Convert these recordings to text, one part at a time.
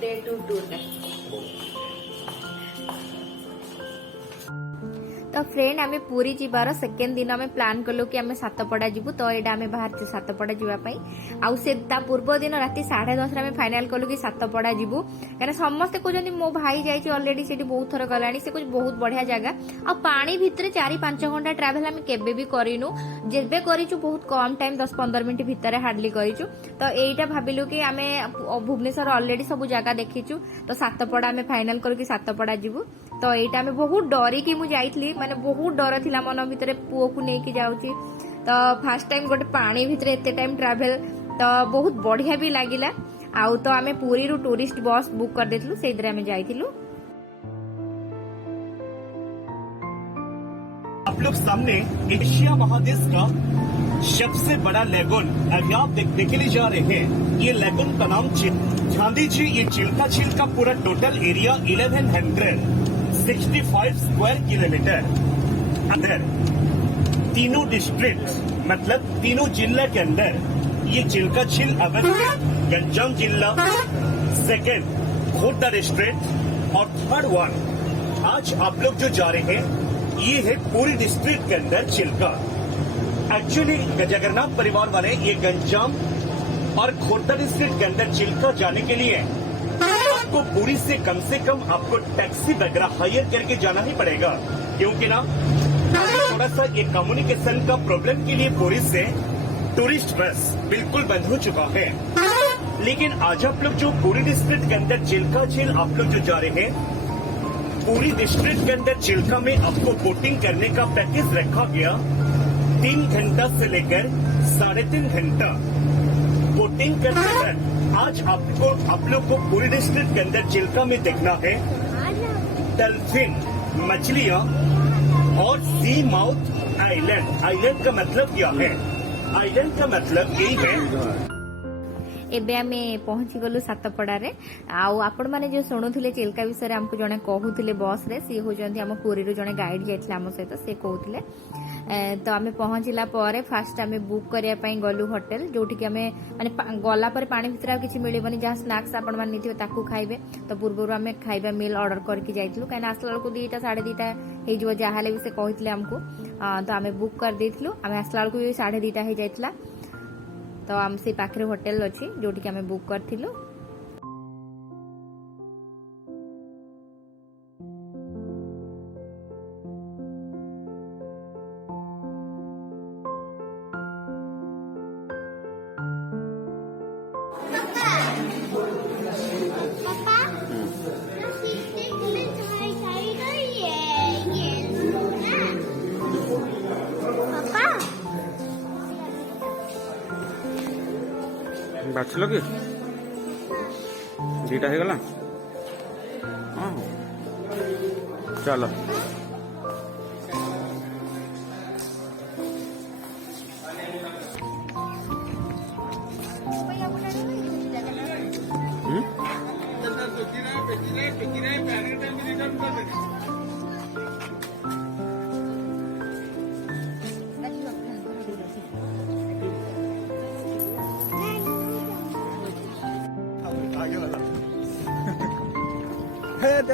Day 2 tour तो friend आम पूरी जीवार सेकेंड दिन आम प्लान कलु कि आम सातपड़ा जीवु तो यहाँ आम बाहर सातपड़ा जावाई आउ से पूर्व दिन राति 10:30 आम फाइनाल कलु कि सातपड़ा जीवु कहीं समस्ते कहते मो भाई जाइए अलरेडी से बहुत थर गला से कुछ बहुत बढ़िया जगह आ पानी भितर 4-5 घंटा ट्रावेल आम केबे भी करूँ जेबे करूँ बहुत कम टाइम 10-15 मिनट भितर हार्डली करूँ तो यहीटा भाविलु कि आम भुवनेश्वर अलरेडी सब जगह देखीचु तो सातपड़ा आम फाइनाल करू कि सातपड़ा जीवु तो यहाँ आम बहुत डरिकी मुझे माने बहुत डर थिला मन भितर पुओ को लेके जाऊची तो फास्ट टाइम गोटे पानी भितर एते टाइम ट्रैवल तो बहुत बढ़िया भी लागिला आउ तो आमे पुरी रु टूरिस्ट बस बुक कर देथिलु सेइदरे आमे जाइथिलु। आप लोग सामने एशिया महादेश का सबसे बड़ा लेगुन अभी आप देखने के लिए जा रहे हैं। ये लेगुन का नाम झांदी जी ये चिल्का झील का पूरा टोटल एरिया 1165 स्क्वायर किलोमीटर अंदर तीनों डिस्ट्रिक्ट मतलब तीनों जिला के अंदर ये चिल्का झील अवस्थित गंजाम जिला सेकंड खोर्धा डिस्ट्रिक्ट और थर्ड वन आज आप लोग जो जा रहे हैं ये है पूरी डिस्ट्रिक्ट के अंदर चिल्का। एक्चुअली जगन्नाथ परिवार वाले ये गंजाम और खोर्धा डिस्ट्रिक्ट के अंदर चिल्का जाने के लिए आपको पूरी से कम आपको टैक्सी वगैरह हायर करके जाना ही पड़ेगा क्योंकि ना थोड़ा सा ये कम्युनिकेशन का प्रॉब्लम के लिए पूरी से टूरिस्ट बस बिल्कुल बंद हो चुका है। लेकिन आज आप लोग जो पूरी डिस्ट्रिक्ट के अंदर चिल्का झील आप लोग जो जा रहे हैं पूरी डिस्ट्रिक्ट के अंदर चिल्का में आपको बोटिंग करने का पैकेज रखा गया 3 घंटा से लेकर 3.5 घंटा बोटिंग करने पर आज आप लोग को पूरी डिस्ट्रिक्ट के अंदर चिल्का में देखना है डल्फिन मछलियां और सी माउथ आइलैंड। आइलैंड का मतलब क्या है? आइलैंड का मतलब यही है एबे आमे पहुंची गलु सातपड़ा रे आउ आपण माने जो सुनुथिले चिल्का विषय हमको जने कहूथिले बस रे सी होजंती हम पुरी रो जने गाइड जाइथिले हम सहित से कहूथिले तो आमे पहुंचिला परे फास्ट आमे बुक करिया पई गलु होटल जोठी कि आमे माने गला पर पानी भितर आ किछि मिलिबनी जहा स्नैक्स आपण मान निथिबे ताकू खाइबे तो पूर्वरु आमे खाइबा मिल ऑर्डर करके जाइथिलु काई आसला को 2टा 2:30 हे जो जहाले भी से कहथिले हमको तो आमे बुक कर देथिलु आमे आसला को 2:30 हे जाइथिला तो आम से पाखरे होटल अच्छी जोटी कि आमे बुक करथिलु। बाछल कि 2टा हो गला हाँ चलो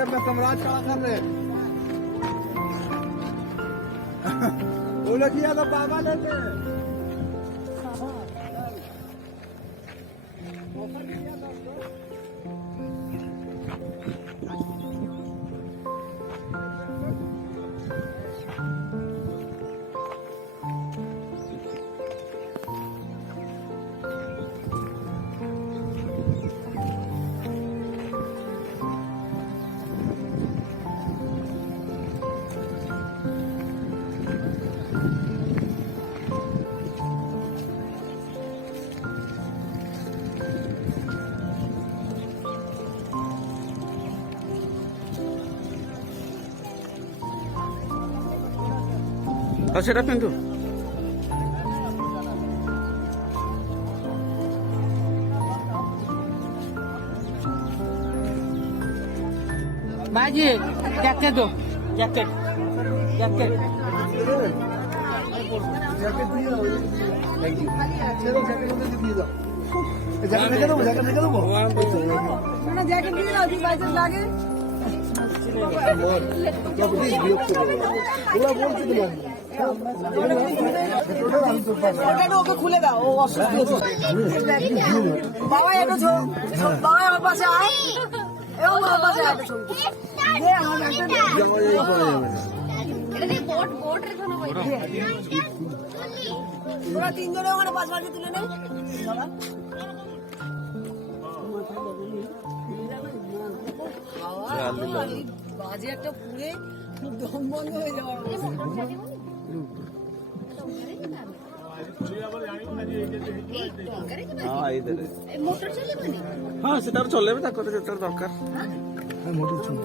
मैं सम्राट खड़ा कर रहे वो लोग किया तो बाबा लेते সেটা পিন্ধু बाजी जैकेट दो जैकेट जैकेट जैकेट दिया थैंक यू चलो जैकेट दिए दो জ্যাকেট রেখে দেবো জ্যাকেট রেখে দেবো না জ্যাকেট দিয়ে দাও তুই বাইরে লাগে ওরা বলছে ওটা ওকে খুলে দাও ও অসুস্থ বাবা একটু বাবা আমার পাশে আয় এও আমার পাশে আয় একটু ছবি দে আমার তোরা তিনজনে ওখানে পাঁচ বাজে তুলে নে বাজে একটা পুরে দম বন্ধ হয়ে যাওয়ার হ্যাঁ সেটা চলেবে তার যেটা দরকার হ্যাঁ মোটর ছিল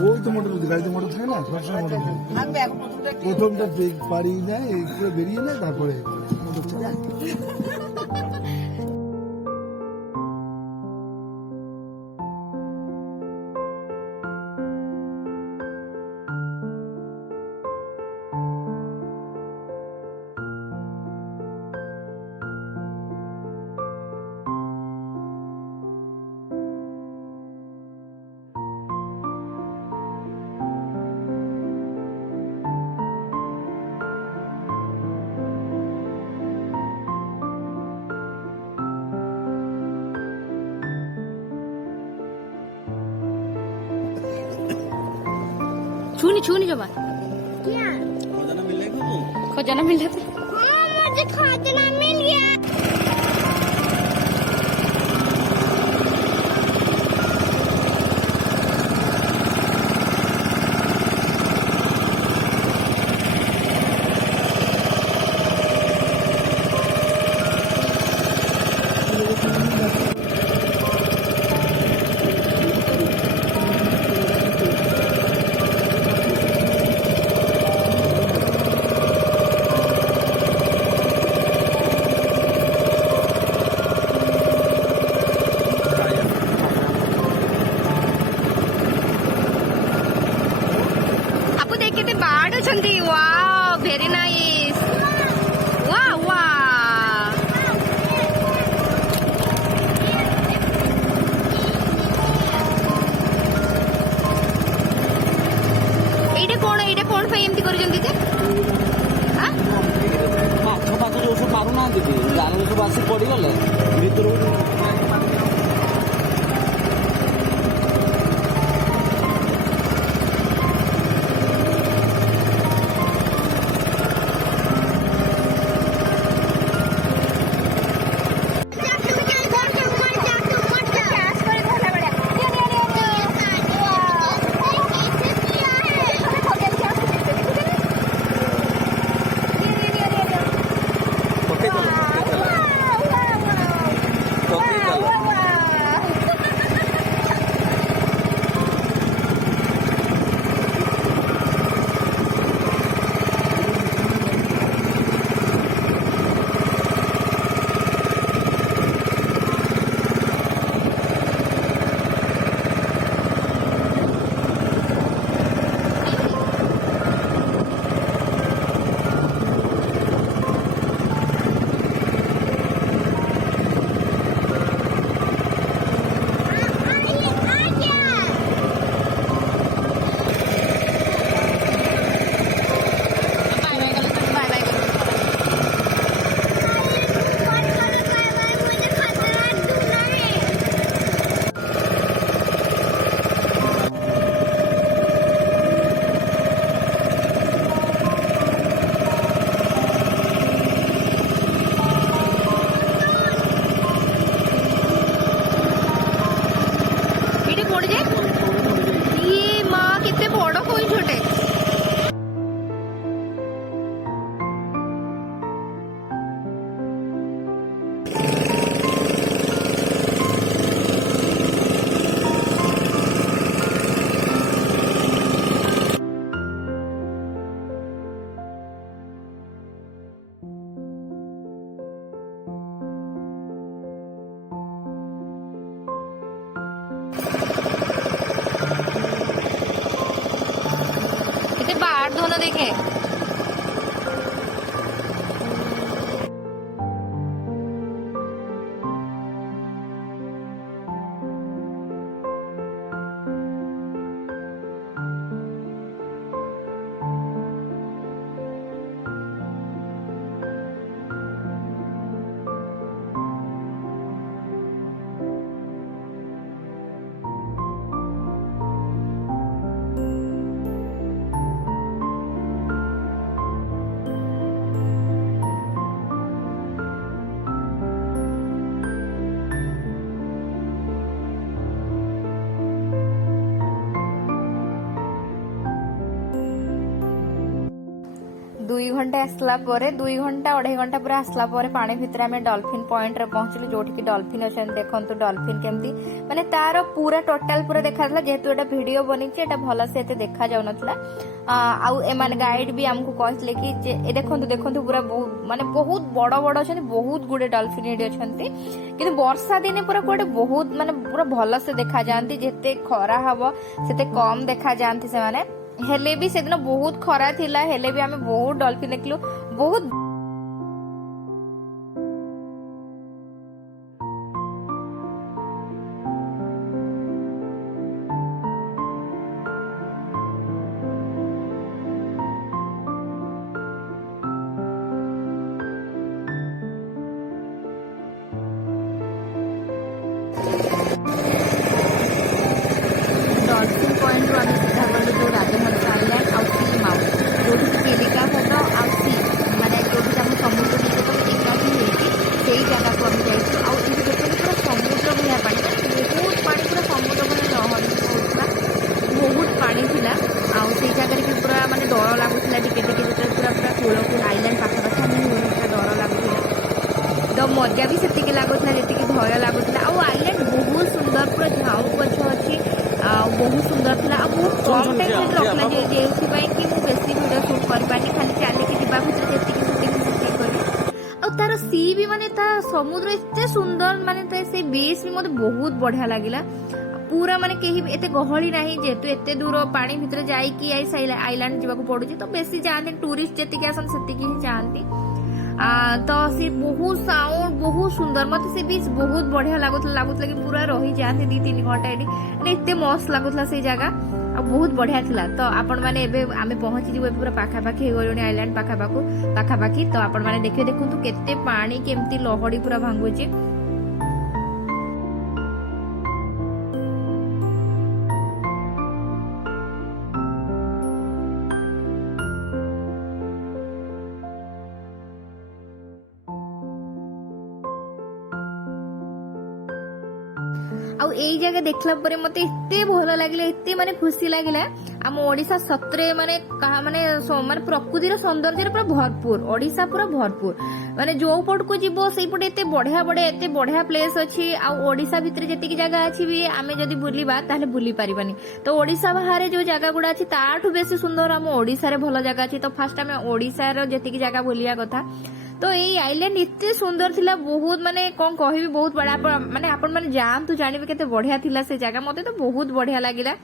ওই তো মোটর গাড়িতে মোটর থাকে না সবসময় মোটর থাকে থাকবে এখন প্রথমটা প্রথমটা ব্রেক পাড়ি নেয় একটু বেরিয়ে নেয় তারপরে মোটর থাকে छूनी छूनी जमा खजाना मिल जाता मुझे खाना मिल गया आपको देख के बाढ़ अछंती वाओ वेरी नाइस वाह वाह ଏଇଟା କଣ ପାଇଁ ଏମିତି କରୁଛନ୍ତି ଯେ ଆଁ? ମାଛ ଫାଛ ଯୋଉ ସବୁ ମାରୁନାହାନ୍ତି କି ଜାଲରେ ସବୁ ଆସି ପଡିଗଲେ ଭିତରକୁ धोना देखे 2 घंटा आसला 2 घंटा 2.5 घंटा पूरा आसला पानी भितर आम डॉल्फिन पॉइंट रे पहुंचलु जोठी डॉल्फिन अच्छा देखो डॉल्फिन केमती माने तार पूरा टोटाल पूरा देखा जेहेतु एटा वीडियो बनी भल से देखा जाऊ नथला आउ एमान गाइड भी हमको कहले कि देखंतु देखंतु पूरा माने बहुत बड़ बड़ अछन बहुत गुडे डॉल्फिन एडी अछंती किंतु वर्षा दिने पूरा कोडे बहुत माने पूरा भल से देखा जांती जेते खरा हबो सेते कम देखा जांती से माने हेले भी सेदिन बहुत खरा थिला हेले भी हमें बहुत डॉल्फिन देखलु बहुत डॉल्फिन पॉइंट रू आम सीधा गलु जो राजहंस आइलैंड आउ सी माउंट जो चिलिका हद आउ सी माने जो आम समुद्र बीच एकाठी होती जगह को आम जाइए आउ देखते पूरा समुद्र भैया पानी बहुत पानी पूरा समुद्र भैया लहरी होता बहुत पानी थिला आउ से जगह भी पूरा माने डर लगुला टिके टिके पूरा पूरा कूल को आइलैंड पाखापाखि आम पूरा डर लगुला तो मजा भी सेतिकी लगुला जी भय लगुला आउ आइलैंड बहुत सुंदर पूरा झाऊ गछ अच्छी बहुत सुंदर था बहुत कम टाइम रखला कि बेसी वीडियो शूट कर पानी खाली चलिकी जीवा भीतर जेतिकी शूटिंग करी तार सी भी माने ता समुद्र एते सुंदर माने से बीच भी मते बहुत बढ़िया लागिला पूरा माने कहीं एते गहली नाही जेतु एते दूर पानी भीतर जाई कि आइलैंड जीवा को पड़ुची तो बेसी जाने टूरिस्ट जेतिकी आसन सेतिकी ही जानती तो सी बहुत साउंड बहुत सुंदर मत से बीच बहुत बढ़िया लगुला कि पूरा रही जाते 2-3 घंटा एटी एते मस्त लगुला से जगह आ बहुत बढ़िया थिला तो आपण माने एबे आमे पहुंची जीव पूरा पाखापाखि हे गलोनी आइलैंड पाखापाखि तो आपण माने देखिए देखंतु केते पानी केमती लहड़ी पूरा भांगुची आउ एई जगह देखला परे मते एते भलो लागले एते माने खुशी लागला आम ओडिसा सत्रे माने कहा माने प्रकृतिर सौंदर्य पूरा भरपूर ओडिसा पूरा भरपूर माने जो पट को जीवो सेई पटे एते बढ़िया प्लेस अछि आ ओडिसा भितर जेतिकी जगह अछि भी आमे जदी बुलिबा ताले बुली परिबानी तो ओडिसा बाहर जो जगह गुडा अछि ताठु बेसी सुंदर आम ओडिसा रे भलो जगह अछि तो फर्स्ट आमे ओडिसा रो जेतिकी जगह बुलिया कथा तो ये आइलैंड इतने सुंदर थिला बहुत माने कौन कहि बहुत बड़ा माने आपण माने जानतु जानिबे केते बढ़िया थिला से जगह मते तो बहुत बढ़िया लागिला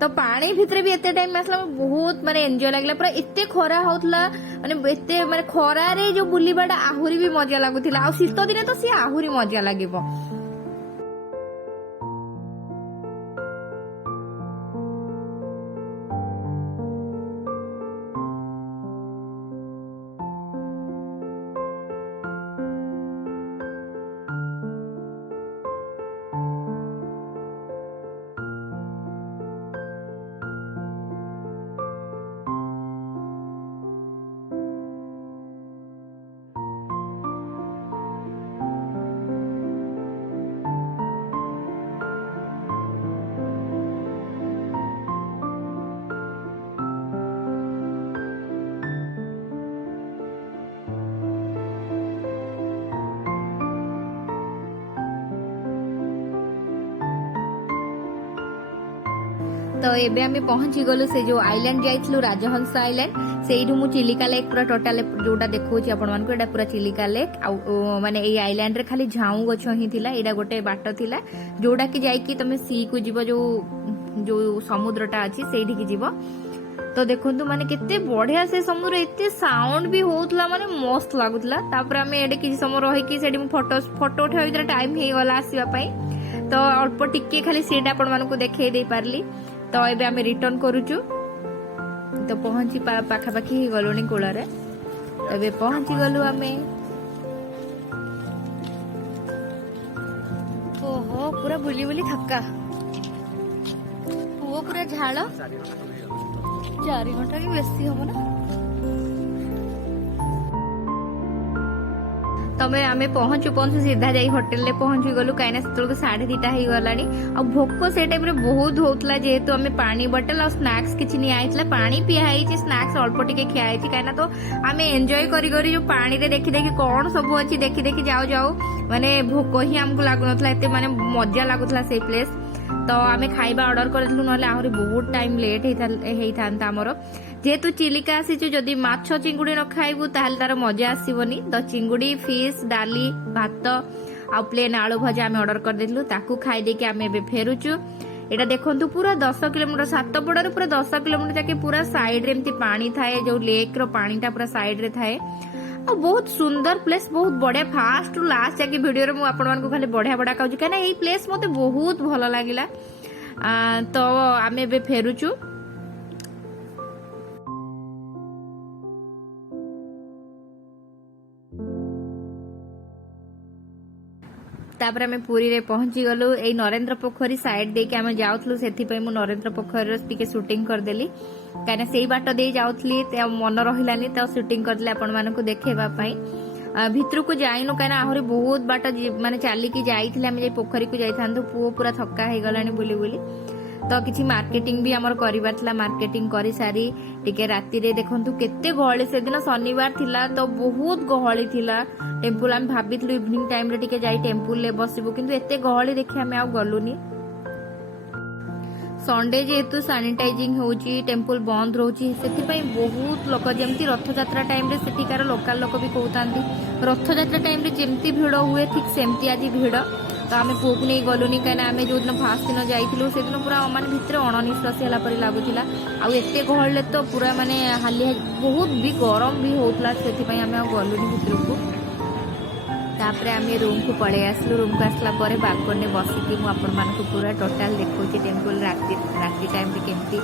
तो पानी भितर भी एते टाइम आसला बहुत माने एंजॉय लागला पूरा एते खरा होतला माने एते माने खरा रे जो बुलीबाडा आहुरी भी मजा लागुथिला आ शीत दिने तो सी आहुरी मजा लागिबो तो एबे आमे पहुंची गलु से जो आइलैंड जाइथलु राजहंस आइलैंड सेइडु मु चिलिका लेक पूरा टोटल जोटा देखौची आपण मानको एटा पूरा चिलिका लेक आ माने एई आइलैंड रे खाली झाऊ गछ ही थिला एडा गोटे बाट थिला जोडा कि जाई कि तमे सी को जीवो जो समुद्रटा अछि सेइठी कि जीवो तो देखंतु माने केते बढ़िया से समुद्र एते साउंड भी होतला माने मस्त लागुतला तापर आमे एडे कि समय रही कि सेडी फोटो उठाइ वितर टाइम हे गला आसीबा पई तो अल्प टिके खाली सेटा आपण मानको देखै दे पारली तो एबे आमे रिटर्न करूचु तो पहुंची पाखापाखि गलोनी कूल रे एबे पहुंची गलु आमे ओहो पूरा बुली बुली थक्का वो पूरा झाड़ 4 घंटा की बेसी हम ना तमे आमे पहुंचु पहुंचु सीधा जाई होटल ले पहुंची गलु कहीं से 2:30 हो गलानी आ भोक से टाइम रे बहुत होतला जेहेतु आमे पानी बोतल और स्नैक्स किछि नि आइतला पानी पिया आइछि स्नैक्स अल्प टिके खिया आइछि कहीं तो आमे एंजॉय करी करी जो पानी रे देखि देखि कोन सब अछि देखि देखि जाऊ जाऊ माने भोक ही हमको लागुनथला एते माने मजा लागुथला से प्लेस तो आमे खाइबा ऑर्डर करथिलु नले आहुरी बहुत टाइम लेट हेई थांता हमरो जेहेतु चिलिका आसीଛୁ जदि माछ चिंगुड़ी न खाइबु ताहले तार मजा आसीबनी तो चिंगुड़ी फिश डाली भात आ प्लेन आलू भजा आमे ऑर्डर कर देथिलु ताकू खाइ देके आमे बे फेरुचु एटा देखंतु पूरा 10 किलोमीटर सातपड़ा रे पूरा 10 किलोमीटर जाके पूरा साइड रे एमती पानी थाए जो लेक रो पानीटा पूरा साइड रे थाए आ बहुत सुंदर प्लेस बहुत बढ़िया फास्ट टू लास्ट जाके वीडियो रे मु आपण मानकु खाली बढ़िया बढ़िया कहूची काना एई प्लेस मते बहुत भलो लागिला तो आमे बे फेरुचु तापर आमे पुरी रे पहुंची गलु एई नरेंद्र पोखरी साइड दे के आमे जाउथलु सेथि पे मु नरेंद्र पोखरी रे टिके शूटिंग कर देली काने सेई बाट दे जाउथली ते मन रहिलानी त शूटिंग करले आपण मानकु देखेबा पई भितर को जाइनु काना आहुरी बहुत बाट माने चाली की जाइथिले आमे जे पोखरी को जाइथांतु पु पूरा थक्का हे गलानी बुली बुली तो किछि मार्केटिंग भी हमर करिबातला मार्केटिंग करी सारी टिके राती रे देखंतु केते गहळी से दिन शनिवार थिला तो बहुत गहळी थिला टेम्पल हम भाबितलु इवनिंग टाइम रे टिके जाई टेम्पल ले बसिबु किंतु एते गहळी देखि हमें आ गलुनी संडे जेहेतु सैनिटाइजिंग होची टेम्पल बंद रोची सेति पई बहुत लोक जेमती रथ यात्रा टाइम रे सेठिकार लोकल लोक भी कहतांती रथ यात्रा टाइम रे जेमती भीड़ हुए ठीक सेमती आज भीड़ तो आमे पुक नहीं गलुनी कहीं आमे जो दिन फास्ट दिन जाइलु से दिन पूरा माने भितर अणनिश्वासी हला परि लागुतिला आ एते गहळले तो पूरा माने हाली बहुत भी गरम भी होतला सेति पई आमे गलुनी भितर को तापरे आमे रूम को पळे आसलु रूम को आसला परे बाल्कनी बसिकी मु आपण मानकु पूरा टोटल देखौची टेम्पल राती टाइम रे केमती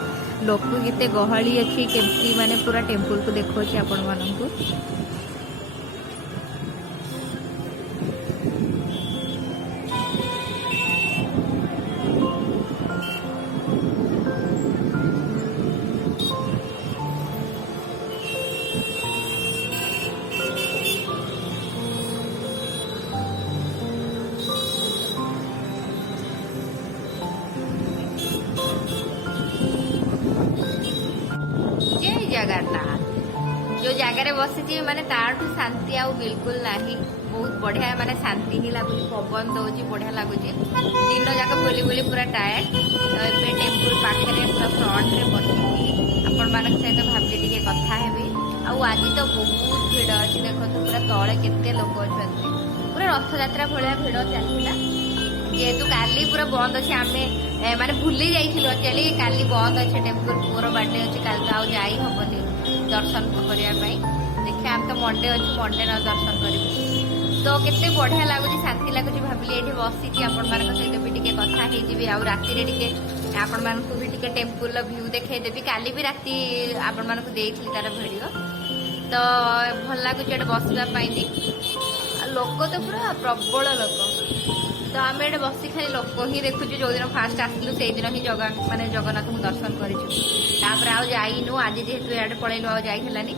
लोक केते गहळी अछि केमती माने पूरा टेम्पल को देखौची आपण मानकु जगन्नाथ जो जगार बसी माने तारठू शांति आउ बिल्कुल नहीं बहुत बढ़िया माने शांति ही लगुच पवन दौर बढ़िया लगुच दिन जाक बुली बुली पूरा टायर्ड तो ये टेम्पल पाखे पूरा फ्रंट रे बसी आपण मान सहित भाविली टिके कथा हेबी आज तो बहुत भिड़ अच्छी देखो पूरा तले केते लोक अच्छा पूरा रथ यात्रा भाया भिड़ चलता जेहेतु काली पूरा बंद अच्छे आम माने भूली जाइलु एक्चुअली काली बंद अच्छे टेम्पल पुअर बर्थडे अच्छे काली तो आज जाई हबनी दर्शन करने देखिए आम तो मंडे अच्छे मंडे न दर्शन करूँ तो केते बढ़िया लगुच शांति लगुच भाविली ये बसिकी आपण मान सहित भी टिके कथा होजी आउ राति टिके आपण मानकु भी टिके टेम्पल व्यू देखदेवी काली भी राति आपण मानकु देइथली तार वीडियो तो भल लगुच ये बसवाई लोक तो पूरा प्रबल लोक तो आम ये बसी खाली लोक ही देखुचु जो दिन फास्ट आसलु से दिन ही माने जगन्नाथ को दर्शन कर जाइनु आज जेहेतु इे पलैलु आ जाइलानी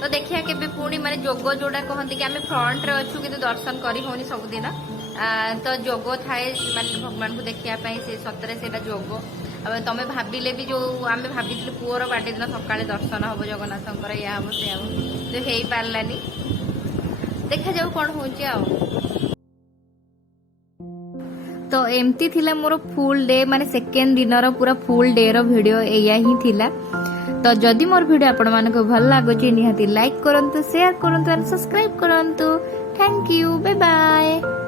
तो देखिया केबे पुणी माने जोग जोड़ा कहती कि आम फ्रंट रे अच्छु किंतु दर्शन करी होनी सबुदिन तो जोग थाए माने भगवान को देखिया से सतरे से जोग तमें भाविले भी जो आम भाभी पुअर बाटे दिन सकाଳେ दर्शन हम जगन्नाथ या हम से जो हो पारानी देखा जाऊ कौन हो तो एमती थिला मोर फुल डे माने सेकेंड दिनर पूरा फुल डे रो वीडियो एया ही थिला तो जदि मोर वीडियो आपण मानको भल लागोची निहाती लाइक करंतु शेयर करंतु और सब्सक्राइब करंतु थैंक यू बाय बाय।